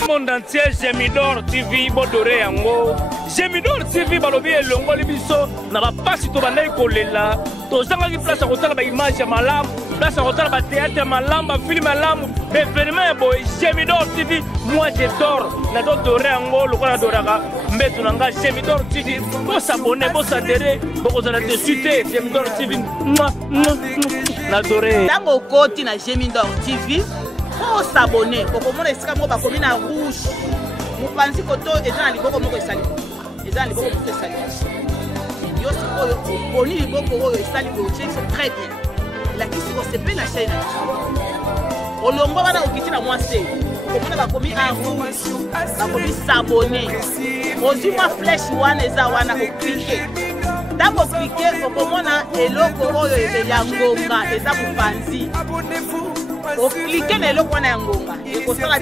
monde entier, Gemidor TV, Bodore Yango. Gemidor TV, Balobi et Longo Libiso, n'a pas si tu vas naître là. Tous les gens qui placent à côté de l'image à Malam, place à côté de la théâtre Malam, film Malam, mais vraiment, boy, Gemidor TV, moi j'adore. N'a d'autres Yango, le roi d'Oraga, mais tu n'as pas Gemidor TV. Pour s'abonner, pour s'adhérer, pour vous aller dessus, Gemidor TV. N'adorez. Tango côté na Gemidor TV. Pour s'abonner, pour comment est-ce que moi va comme une rouge. Vous pensez que toi, les gens les beaucoup moins salés. Les gens les beaucoup plus salés. Yo c'est pour les beaucoup salés c'est très bien. La qui se paie la chaîne. On l'on va dans au kitchen à moi c'est. Comment va comme une rouge. Va comme s'abonner. Aussi ma flèche wana eza wana ko cliquer. D'abord cliquer pour comment na eloko oyo ya ngonga eza mupanzi. Au cliquer les locaux na ngonga et qu'on sera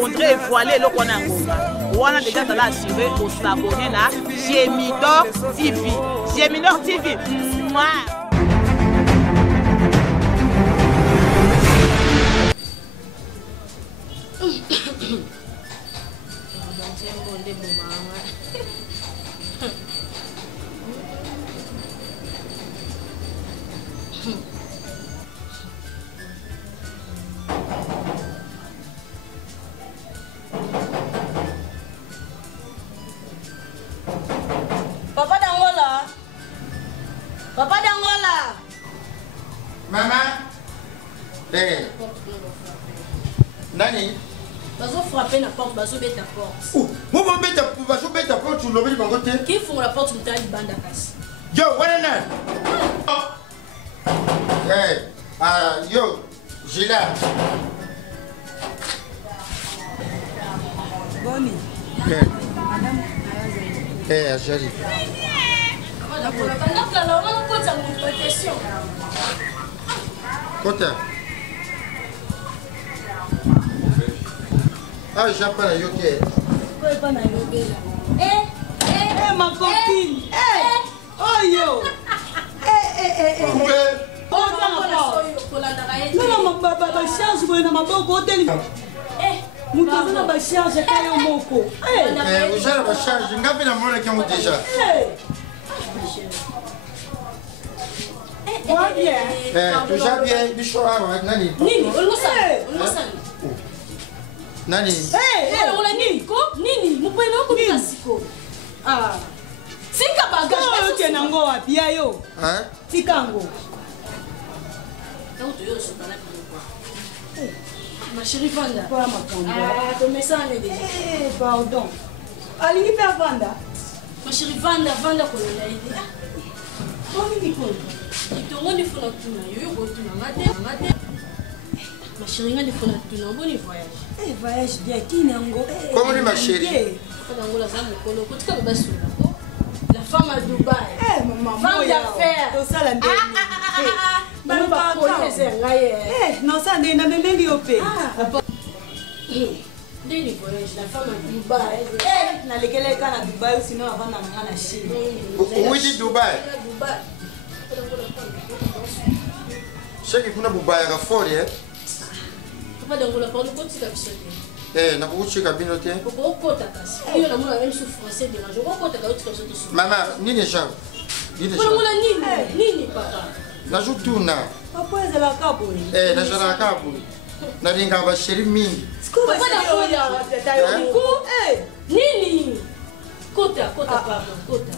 on dirait voilé locaux na ngonga on a déjà dans la assuré pour s'abonner là Gemidor TV Gemidor TV moi Papa d'Angola. Maman. Eh. Nani? Bazo frapper la porte, bazo bête la porte. Où? Moi bazo bête la porte, tu l'as vu bangoté? Qui font la porte de la bande à casse? Yo, voilà. Eh, yo, j'ai là. Boni. J'arrive. Côté. Ah, j'appelle à Yoké. Ma copine. Oh yo. Non, ma charge, vous n'avez pas hôtel. Vous avez ma charge à Kayomoko. Vous avez ma charge, je n'ai pas mon account déjà. Déjà bien, Bichora, Nani. Nini, Nani. Nini, ah. Sika bagage ok nango apia yo. Hein? Tikango. Ma chérie Vanda. Pas ma cambo. Ah, ton message est déjà. Pardon. Alingi per Vanda. Ma chérie Vanda, Vanda ko la idée. Boni diko. Itongo ni fona tuna, yo go tuna ngate. Ma chérie ngani fona tuna, boni voyage. Voyage bien qui nango. Comment est ma chérie? La femme à Dubaï. Maman, femme d'affaires. Non, ça n'est pas même liopé. La femme à Dubaï. Na lekele kana Dubaï sinon avant na ngana Chine. Où est Dubaï? Cheki kuna Dubaï ya fori Papa dangola parle côté la bisote. Na kuchi kabino te. Pourquoi kota kasi? Iyo na mona même sous français dérange. Pourquoi kota ka autre chose dessus? Maman, nini ja? Nini ja? Pourquoi nini papa? Na jutuna. Papa ezala kapo. Na jala kapo. Na linga ba sheri mingi. Papa dangola tata yo ko. Nini? Kota papa, kota.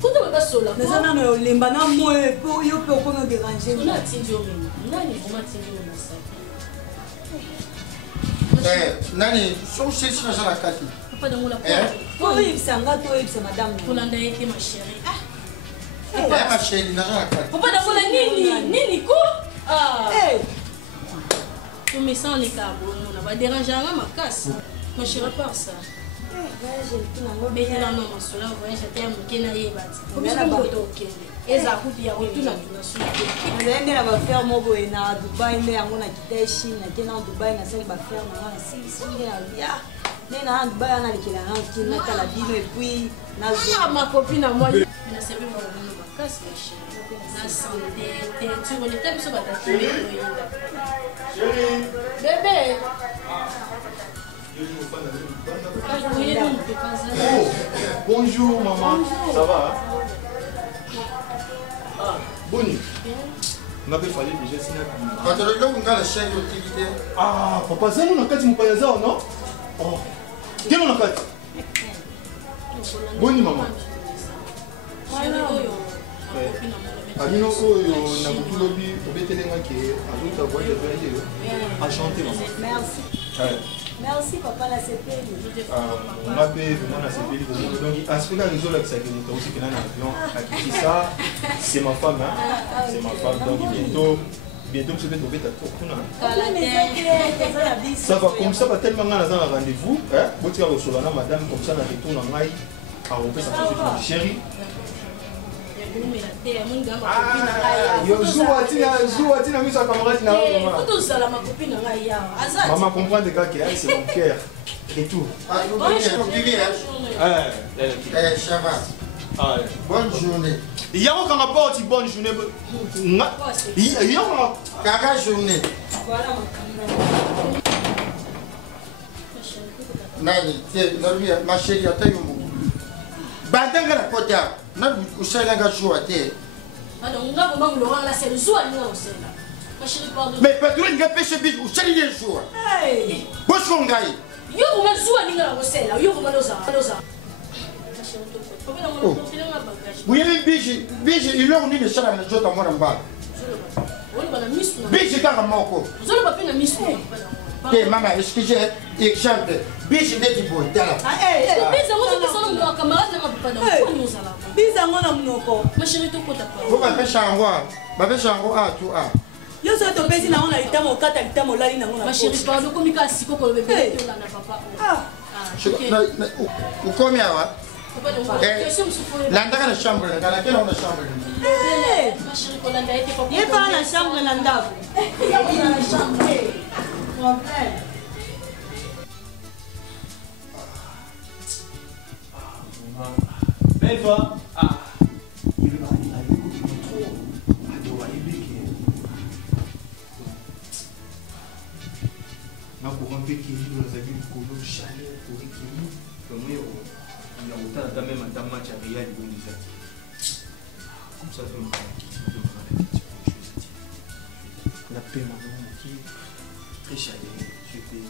Kota baba sola. Mais ça na no lemba na mo po yo pe ko no déranger. On a tindio mimi. Nani vraiment tindio na ça? Nani, so sisi na jala kati. Papa dangola po yibisanga to yibisa madame. Kolanda yeke ma chérie. Ma chérie na jala kati. Papa dangola nini ko? Tu me sens les cabos, on va déranger à ma casse. Ma chérie part ça. Mais il a non, cela voyage à terme qui n'a pas. Comme ça, et ça coupe ya retourna tunasuka. Ndio na bafaire mobo na Dubai ndio yango na kitai Chine na tena Dubai na sali bafaire na si ndio ya. Nena Dubai ana likela na kina kala bino et puis na ma copine à moi. Na sebe mo na casse ma chérie. Na santé, tu on était sur bataki. Bébé. Bonjour maman. Ça va? Ah, Bonnie. On m'appelle Fallait déjà signé. Ah, papa, ça nous n'a pas dit mon père non? Oh. Quel on a pas dit? Bonnie maman. Alino oyo na kutulobi obetelenga ke azuta voix de vérité. Enchanté maman. Merci. Merci papa la CPI. On a payé vraiment la CPI. Donc aspect la réseau là que ça que nous aussi que dans l'avion à qui ça c'est ma femme hein. C'est ma femme donc bientôt je vais trouver ta tour. Ça va comme ça, pas tellement dans un rendez-vous hein. Vous tirez au solana madame comme ça na retourne en maille à on fait ça tout de suite chérie. Maman comprend des gars qui c'est mon cœur et tout. Bonne journée. Il y a aucun rapport de bonne journée. Il y a Caca journée. Nani, ma chérie, attends un moment. Bandanga la côte. Na usala ngachua te. Mais patron nga pêche biche usala ye jour. Hey. Bocho ngai. Yo kuma zuwa ninga la ngosela, yo kuma loza. Vous avez biche il leur dit de chala na jota mwana mba. Biche kaka moko. Zolo ba pina misu. Hey maman, est-ce que j'ai exemple biche ndeti botala. Biza mo to solo ndo camarade na papa na ko nyuzala. Biza ngona mnoko. Ma chérie to kota pa. Vous va faire changwa. Ba faire changwa a tout a. Yo so to pesi na ona litamo kata litamo lali na ngona. Ma chérie pardon comme ka siko ko bébé to na papa. Vous combien là? L'andaka na chambre, dans laquelle on a chambre. Ma chérie ko landa était pas. Yé pas na chambre na ndako. Il a la chambre. Mon frère. Belle voix. Na pour un peu qui nous a vu le colo chaleur pour équilibre comme il y a autant de même dans match à Real de Bonisa. Comme ça fait mal. La paix maman qui très chaleur, je fais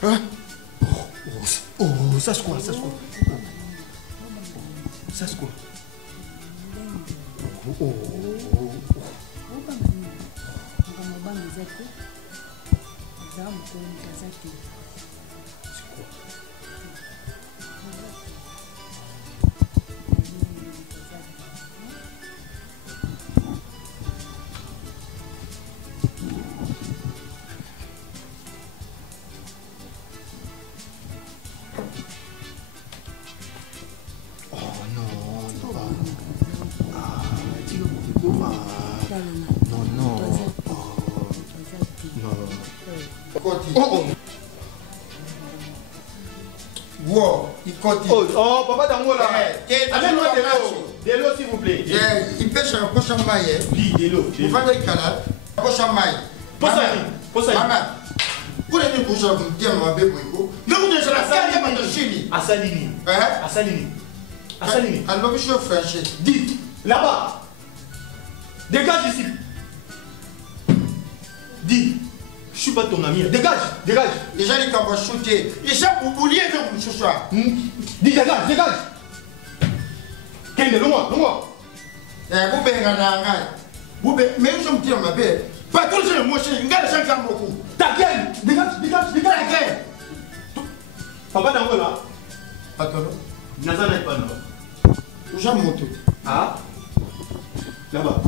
Hein? Oh, ça c'est quoi? Ça c'est quoi? Ça c'est quoi? Oh. Non, non. Non. Wow, il continue. Oh, papa Dangola. Amène-moi de l'eau, s'il vous plaît. Il pêche un poche en maille. Oui, de l'eau. Vous vendez le canal, poche en maille. Maman, vous avez une bouche à vous dire, ma bébé. Non, vous avez la salle de Chili. À Salini. À Salini. À Salini. Alors, je suis franchi. Dis, là-bas. Dégage ici. Dis. Je suis pas ton ami. Dégage, dégage. Déjà, les campagnes shootés. Déjà, vous vouliez que vous ce soir. Dis, dégage, dégage. Kende, loin. Vous baignez en anglais. Vous baignez, mais je me dis, ma belle. Pas tout le monde, je garde ça comme beaucoup. Ta gueule, dégage. Papa Dangola. Attends. Nazan n'est pas là. Où j'ai mon tout. Ah? Là-bas.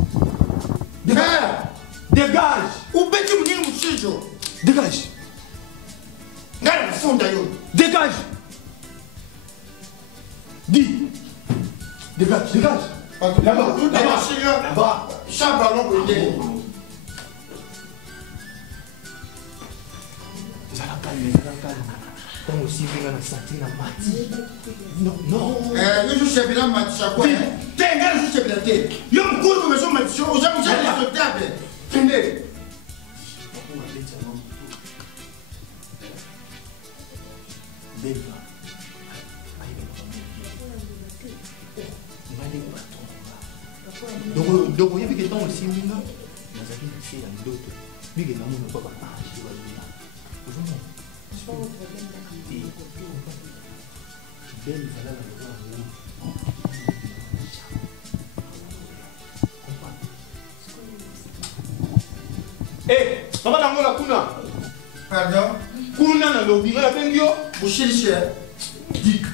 Dégage. Où baignez vous dire, monsieur Jo? Dégage. Garde le fond d'ailleurs. Dégage. Dis. Dégage. Là-bas. Là-bas. Chabalon pour aider. Comme aussi, il y a un sentiment non. Je sais bien, ma chaque fois. Je sais bien. Il y a un coup de maison, mais je vous ai dit le table. Tenez. Donc, il y avait des temps aussi, mais non. Dans un film, c'est un d'autre. Mais il y a un monde qui ne peut pas partager. Eh, papa Dangola kuna. Pardon? Kuna na lobi na pengio. Bushirishie. Dik.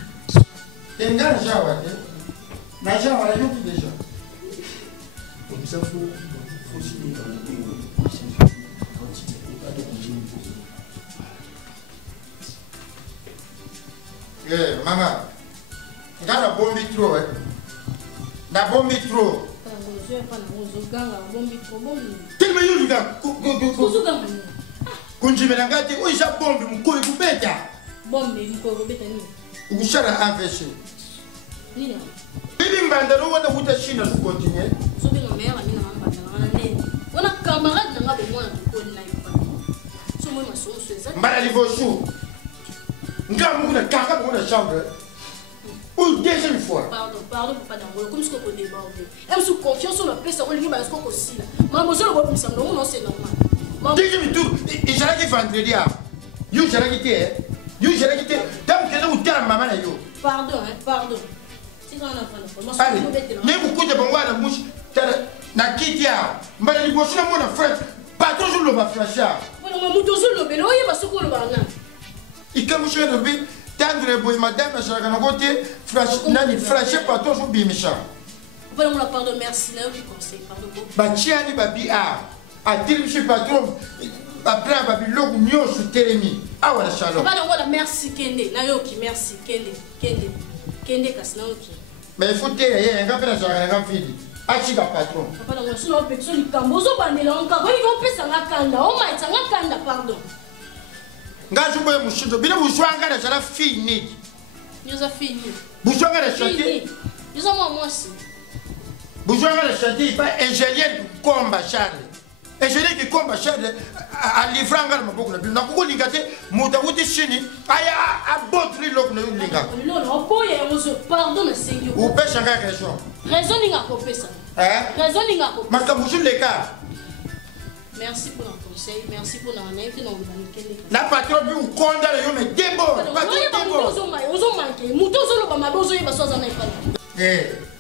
Tenga jawa te. Na jawa la yoki déjà. Donc ça faut signer. Maman, regarde la bombe trop, la bombe trop. Tellement il y a Kunjimelangati, où il y a bombe, mon coin vous bête. Bombe, mon coin vous bête. Où ça a empêché. Bibi Mbandalo, on a voulu Chine pour continuer. On a camarade dans la bombe, on a Malali Vosou. Nous avons une caca pour la chambre. Une deuxième fois. Pardon, papa Dangola, comme ce qu'on peut déborder. Elle sous confiance, on a fait ça, on lui dit parce qu'on aussi là. Maman, je ne vois pas ça, non, c'est normal. Deuxième tour, il s'est dit vendredi. You s'est dit, you s'est dit, tant que vous êtes maman, yo. Pardon. Si on a fait allez, mais beaucoup de bons à la mouche, na kitia, Malali Vosou, mon frère, pas toujours le va flasher. Voilà, mon mouton, le vélo, il va se couler le banane. Il comme je le dis, tendre boy madame, je vais côté flasher pas toujours bien méchant. Voilà, on pardon, merci, là, oui, conseil, pardon. Bah, tiens, il va bien, à dire, je suis patron, après, il va bien, l'eau, mieux, sous télémi. Ah, voilà, shalom. Voilà, merci, Kende, Nayoki, merci, Kende, Kasnaoki. Mais il faut dire, il y a un gars qui a un fille. Ah, tu vas patron. Papa, on a sur l'opération, il y a un cambozo, il y a un cambozo, il y a un kanda, oh, il y a un kanda, pardon. Ngazi boye mushindo bile buzwanga na jala fini. Yoza fini. Buzwanga na chantier. Yoza moi aussi. Buzwanga na chantier pas ingénieur du combat Charles. Ingénieur du combat Charles a livré ngala maboko na bina ko lingate muta wuti chini aya a botri lok na linga. Non, boye on se pardonne Seigneur. Ou pêche nga raison. Raison ninga ko pesa. Raison ninga ko. Maka musu le cas. Merci pour notre conseil, merci pour notre invité. La patronne vous condamne, vous me déborde.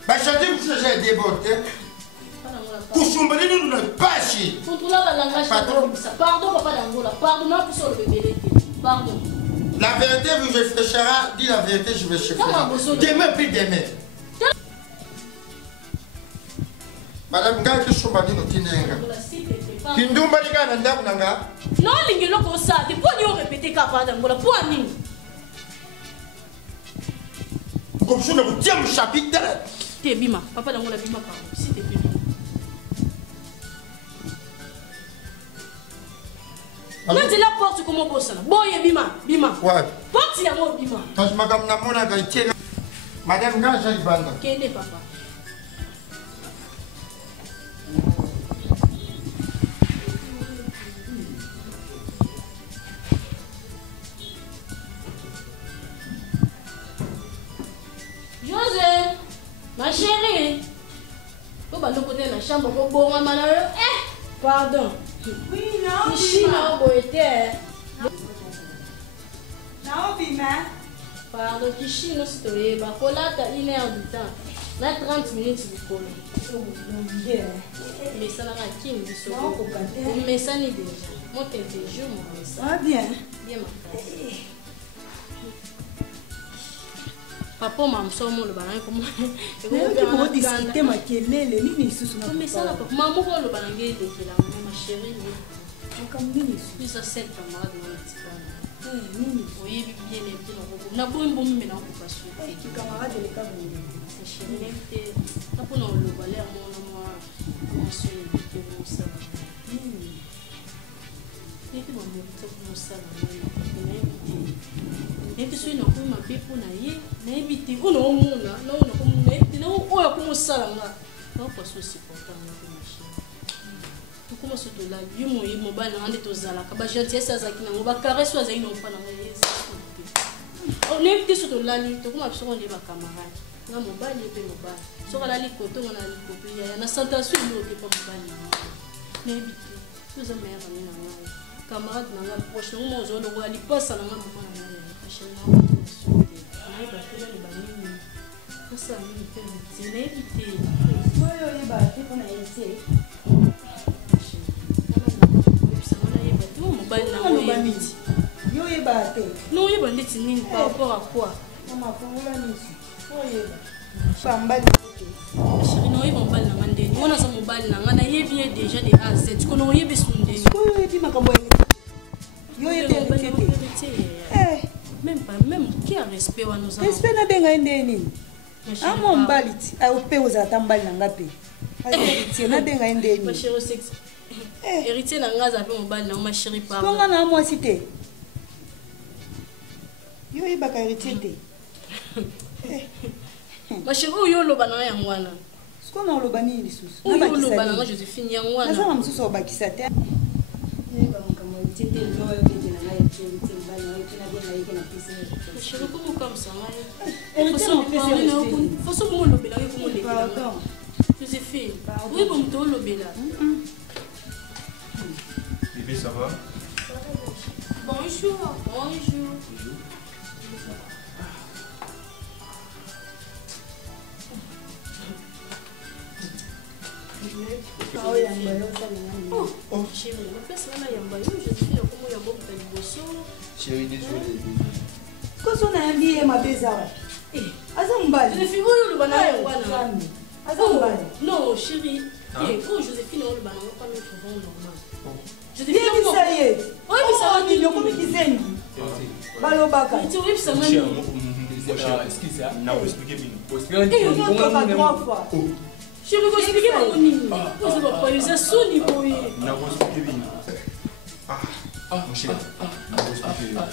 Bah, chanter, vous faisiez déborder. Vous soumbez nous ne pas chier. Pardon, papa Dangola, pardon, pour le bébé. Pardon. La vérité vous réfléchira, dis la vérité, je vais chercher. Demain, puis demain. Madame Gaki Soubani, nous tinenga. Kindumba lika na ndaku nanga. Non, lingelo ko sa, te po ni répéter ka pa Dangola, po ani. Comme ça, nous tiens le chapitre. Te bima, papa Dangola bima pa, si te bima. nati la porte comment bosana boye bima wapi porte yango bima parce que makambo namonaka etie madame ngaja libanda kende papa José, ma chérie, faut pas nous côté la chambre pour boire malheureux. Pardon. Oui, non. Ici, non, boité. Non, bima. Pardon, ici, nous sommes là. Cola, t'as 1 heure du temps. Là, 30 minutes du cola. Mais ça n'a pas qui me dit ça. Mais ça n'est déjà. Moi, quelques jours, moi, ça. Ah, bien. Bien, ma frère. Papa m'a somme le bain comme on discuter ma kelele nini susu na mais ça la papa maman ko le bain ngé de la ma chérie comme nini plus à 7 camarades dans la petite nini oui bien les petits na bon mais na ko pas sûr camarade le cas c'est chérie t'es na pour le balai moi chérie que vous ça et puis maman tout pour ça et puis si on a ma bébé na ye na ebité on a mona na on a comme na o ya comme ça là non pas souci pourtant na machine tout comme ce là lui mo ba na ande to zala ka ba gentillesse za kina ba caresse za ino pa na ye on est petit sur là li to comme absolument les ba camarades na mo ba li pe mo ba so kala li koto na li koto ya na sentation mo ke pa mo ba ni na ebité tout ça mère na camarade na proche mo zo lo ali passe na maman na non, il va dire par rapport à quoi? Chérie, non, ils vont pas demander. On a son mobile, on a bien déjà des A à Z. Tu connais bien son dé. Même qui a respect à nos enfants. Respect na benga ndeni. Amo mbaliti, au pe uzata mbali na ngapi. Héritier na benga ndeni. Ma chérie sexe. Héritier na ngaza pe mobali na ma chérie pas. Konga na moi cité. Yo ibaka héritier te. Ma chérie yo loba na yangwana. Siko na loba ni lisusu. Na ba loba na Joséphine yangwana. Na sama msusu obakisa te. Eba mkamo tete ndoyo tete na ngai tete mbali na tena bien na yake na pesa. Je ne comprends pas ça. Faut se comment le bela comment les bela. Joséphine. Oui bon to le bela. Bébé ça va? Bonjour. Bonjour. Oh, chérie, la place là, il y a Joséphine, comment il y a beaucoup de bosso. Chérie, désolé. Qu'est-ce qu'on a envié ma bézard? Azambali. Joséphine, où le banana wana? Azambali. Non, chérie. Oh, Joséphine, où le banana pas mettre au vent normal. Joséphine, ça y est. Oui, mais ça va dire le comme qui zengi. Balobaka. Tu vois ça m'a. Excusez-moi, n'a pas expliqué bien. Et on a 3 fois. Je vais vous expliquer mon nini. Vous avez pas eu ça sous niveau. N'a pas expliqué bien. Mon cher. N'a pas expliqué bien.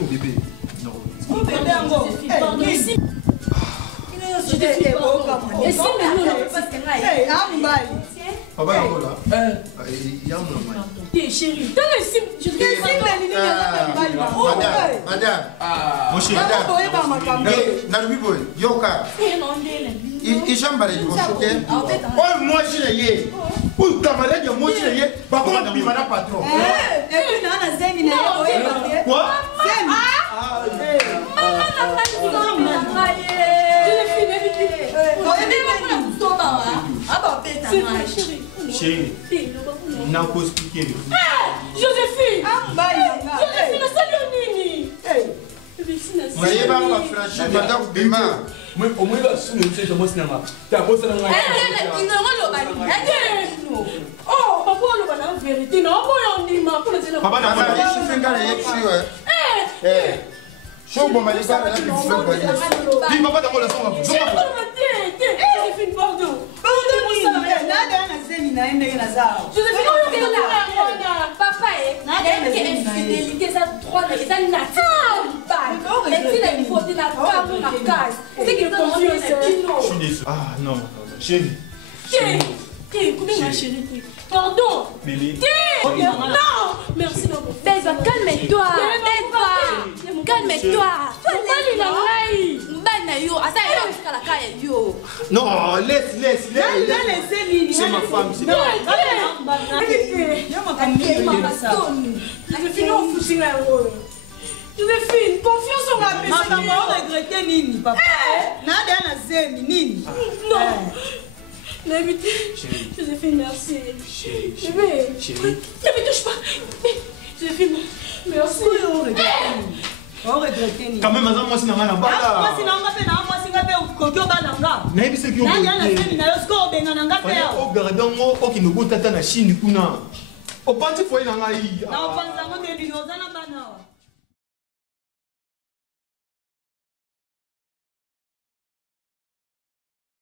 Bébé. Non. Oh bébé encore. Pardon ici. Je te fais pas. Et si maintenant parce que là. Eh, ambali. Papa là. Il y a un moment. T'es chérie. Dans le sim, je te dis madame. Mon cher. Nalubi boy. Yoka. Ishambare kosote. Oh moi je l'ai. Ou camarade de moi je l'ai. Par contre bi mana patron. Et puis na zengi na yo. Quoi? Zengi. Ah. Chérie, n'a pas expliqué. Joséphine! Joséphine, salut Nini! Voyez pas ma franchise, madame Bima. Moi, au moins, là, sous le musée, je me suis dit, tu as posé la main. Oh, papa, on va la vérité. Non, on dit, ma pour le papa, je suis un gars de show bon mal ça là il faut pas dire. Dis papa d'abord la son. Joséphine pardon. na zengi na ende na zao. Joséphine, infidélité eza droit eza naturel etina ifoti na kamo na kase c'est que confiance Ah non, chérie. Écoutez ma chérie, pardon. Non, merci non. Bébé, calme-toi. Calme-toi. Non, laisse. C'est ma femme, c'est Tu veux finir confiance en ma personne. Maman, regretter Nini, papa. Nada na zemi Nini. Non. N'habite. Joséphine, merci. Chérie. Ne me touche pas. Joséphine, merci. On regrette Nini. Quand même, moi, c'est pas là. Moi, c'est pas moi, c'est pas Koto Balanga. Naïbi, c'est qui on Nada na zemi na yosko benanga pea. Au gardon, au qui nous goûte à la Chine, kuna. Au parti, faut y aller. Na opanza ngo de binozana bana.